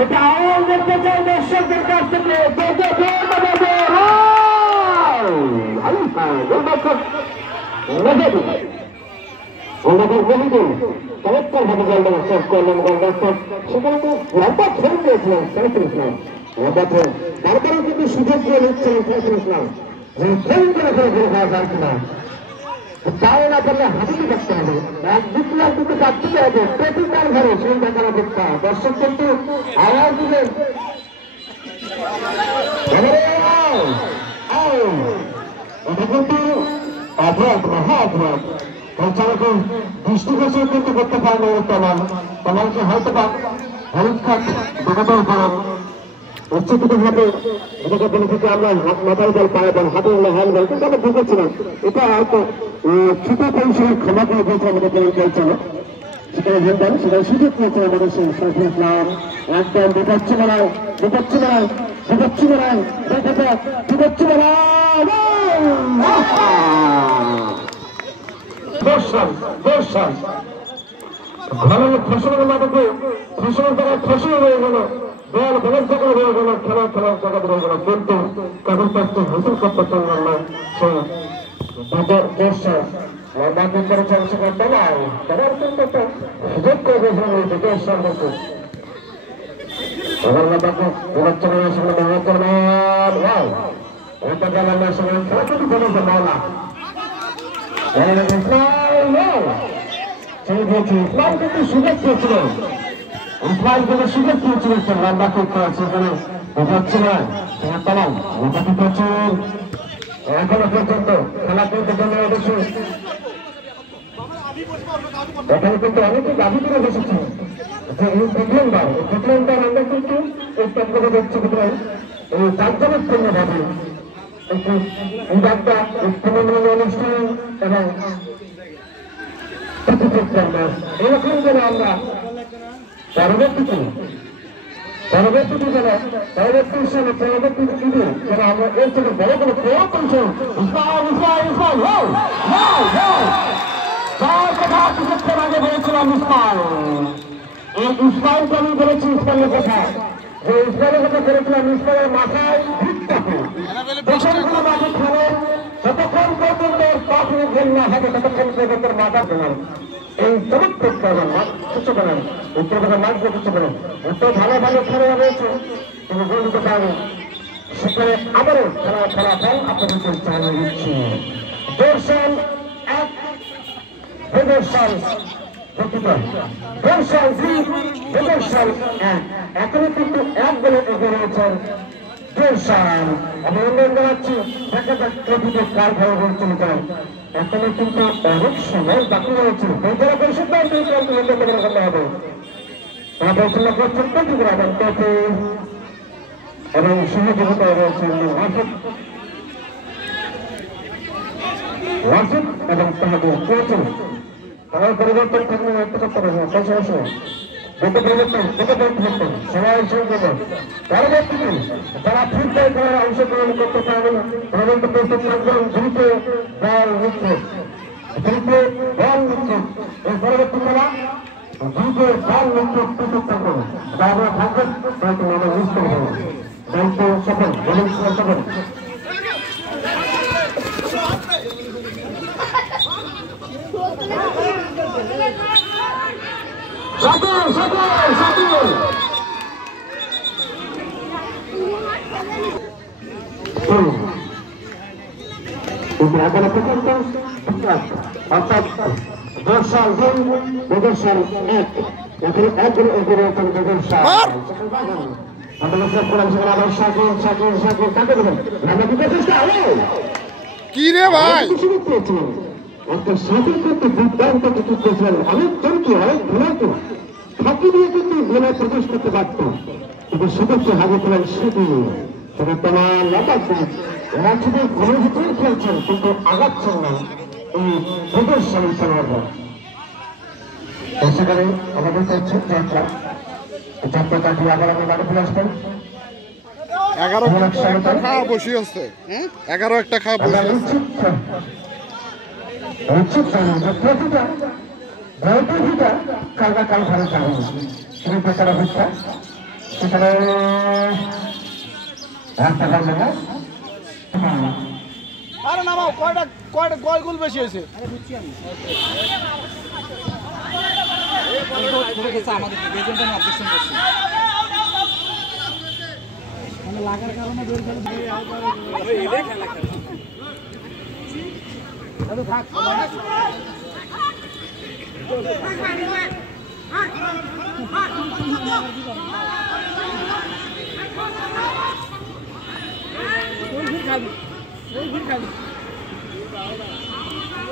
এটা আওয়াজ দেখতে চাই দর্শকদের কাছ থেকে চমৎকার ভাবে গোলটা শেষ করলেন গোলটা সেখানে তো লম্বা খেল দিয়েছিলেন সাইফুল ইসলাম তারপরেও কিন্তু সুযোগ দিয়ে নিচ্ছিলেন সাইফুল ইসলাম যে খেল করে করে গোল খাওয়া যায় কিনা তাও না করলে হাতিতে থাকতে হবে এক বিপ্লব কিন্তু কাটতে হবে প্রতিকার ঘরে সেই দেখার অপেক্ষা দর্শক কিন্তু আওয়াজ দিলেন এটা কিন্তু অপরাধ মহা অপরাধ পরিচালকের দৃষ্টিগোচর কিন্তু করতে পারেন তোমাকে হয়তো বা হলুদ কার্ড দেখাতেও পারেন উচ্চকিত ভাবে এটাকে বলে থেকে আমরা মাথায় বল পায়ে বল হাতে হ্যান্ড বল কিন্তু আমরা বুঝেছিলাম এটা হয়তো ছোট পরিসরের ক্ষমা করে দিয়েছে আমাদের পরিচালক সেখানে হ্যান্ড সেখানে সুযোগ পেয়েছে আমাদের সেই সাইফুল ইসলাম একদম বিপক্ষে বেড়ায় ঘন ফসলের মাঠে ফসলের দ্বারা ফসল হয়ে গেল বল বলের জায়গায় হয়ে গেল খেলার জায়গা হয়ে গেল কিন্তু কাগজ পাচ্ছে হাসিল করতে পারলাম না সেই দর্শক মাঠে করেছে অংশগ্রহণ দেওয়ায় তারা কিন্তু একটা সুযোগ করে দিয়েছিলেন দর্শক দেখে এবার মাতাকে বিবেচনা সেখানে ব্যবহার করবেন এটা গেল সেখানে খেলা কিন্তু বলেছে মাওলা ইসলাম কিন্তু সুযোগ পেয়েছিলেন ইসলাম কিন্তু সুযোগ পেয়েছিলেন সে লম্বা করতে সেখানে বোঝাচ্ছে না সেখানে তালাম মোটামুটি প্রচুর এখনো পর্যন্ত খেলা কিন্তু জমে উঠেছে এখানে কিন্তু অনেকে দাবি করে বসেছে যে এই প্রথমবার আমরা কিন্তু এই তত্ত্বকে দেখছি বিধায় এই জাঁকজমকপূর্ণ ভাবে একটি বিভাগটা অনুষ্ঠান এবং এরকম যেন আমরা পরবর্তী হিসাবে পরবর্তী ঈদে যেন আমরা এর থেকে বড় বড় কিছুক্ষণ আগে বলেছিলাম এই ইসমাইলকে আমি বলেছি ইসমাইলের কথা যে ইসমাইলের কথা করেছিলাম ইসমাইলের মাথায় মাঠে খেলেন যতক্ষণ পর্যন্ত পাখি ঘেন না হবে ততক্ষণ পর্যন্ত মাথা খেলেন এই চমৎকার খেলেন মাঠ কিছু করেন উত্তর কথা মাঠ কিছু করেন উত্তর ভালো খেলা রয়েছে তিনি গোল দিতে পারেন সেখানে আবারও ফলাফল আপনাদেরকে জানিয়ে দিচ্ছি দর্শন এক প্রদর্শন এখনো কিন্তু এক বলে এগিয়ে রয়েছেন দর্শন আমি উন্নয়ন জানাচ্ছি কার ঘরে চলে যান এখনো কিন্তু অনেক সময় বাকি রয়েছে যারা পরিষদ করতে হবে তারা পরিচালনা করছেন এবং সহযোগিতায় রয়েছেন ওয়াসিফ এবং তাহাদের কোচিং তারা পরিবর্তন থাকলে একটা করতে পারবে সেই সমস্যা পরিবর্তন সবাই সঙ্গে পরবর্তীতে যারা ফুটবল খেলার অংশগ্রহণ করতে পারবেন তাদের প্রস্তুত থাকবেন দ্রুত বল নিক্ষেপ এই পরবর্তী খেলা দ্রুত বল নিক্ষেপ প্রস্তুত থাকবেন আমরা থাকবেন হয়তো আমরা মিস করে দেবো দায়িত্ব সফল বোলিং সফল অর্থাৎ দর্শন প্রদর্শন এক এখানে একগুলো এগিয়ে রয়েছেন প্রদর্শন কি রে ভাই একটা সাথে কিন্তু দুর্দান্ত কিছু করেছিলেন অনেক জনকে অনেক ঘোড়াকে ফাঁকি দিয়ে কিন্তু ঘোড়ায় প্রবেশ করতে পারত কিন্তু সেক্ষেত্রে হাজির করেন সেটি সেটা তোমার লাগাচ্ছে এরা শুধু ঘরের ভিতরে খেলছেন কিন্তু আগাচ্ছেন না এই প্রদর্শন খেলোয়াড়রা সেখানে আমাদের চাইছে যাত্রা কাটিয়ে আবার আমি বাড়ি ফিরে আসবেন 11 একটা খাওয়া বসে আছে 11 একটা খাওয়া বসে আছে ভয়টা কালকা কাল ভালো যাবে শুরু পেছানো হচ্ছে সেখানে রাস্তা পারবে না আরে নামাও কয়টা কয়টা গোল বেশি হয়েছে লাগার কারণে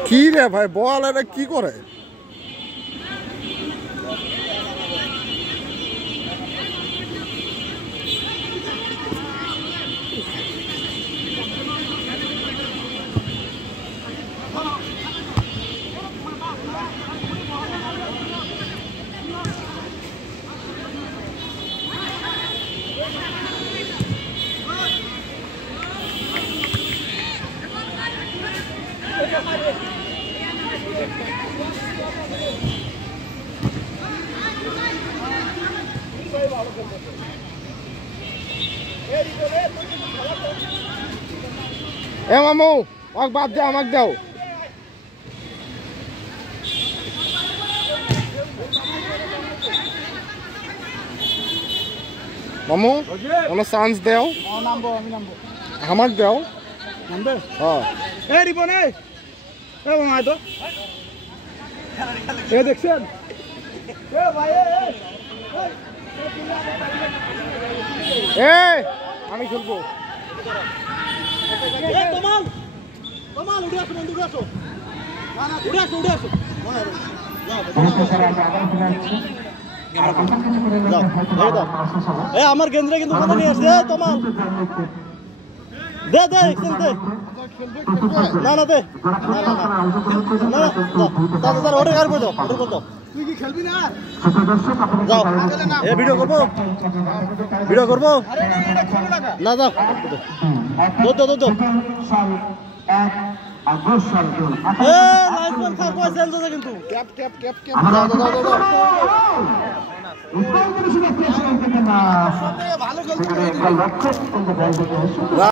কি রে ভাই বল এটা কি করে এ মামু ওকে বাদ দাও আমাকে দাও মামু কোনো চান্স দাও নামবো আমি নামবো আমাকে দাও নামবে হ্যাঁ এ রিপন এ মামা তো এ দেখছেন এ ভাই আমি খেলবো তোমাল তোমাল উঠে আসো বন্ধু উঠে আসো না না উঠে আসো আমার কেন্দ্রে কিন্তু কথা নিয়ে আসছে তোমাল দে দে খেলতে না না দে না না ওটা কার করে দাও ওটা করে দাও তুই কি খেলবি না যাও এ ভিডিও করবো না যাও দো দো দো কিন্তু ক্যাপ ক্যাপ ক্যাপ ক্যাপ ভালো খেলতে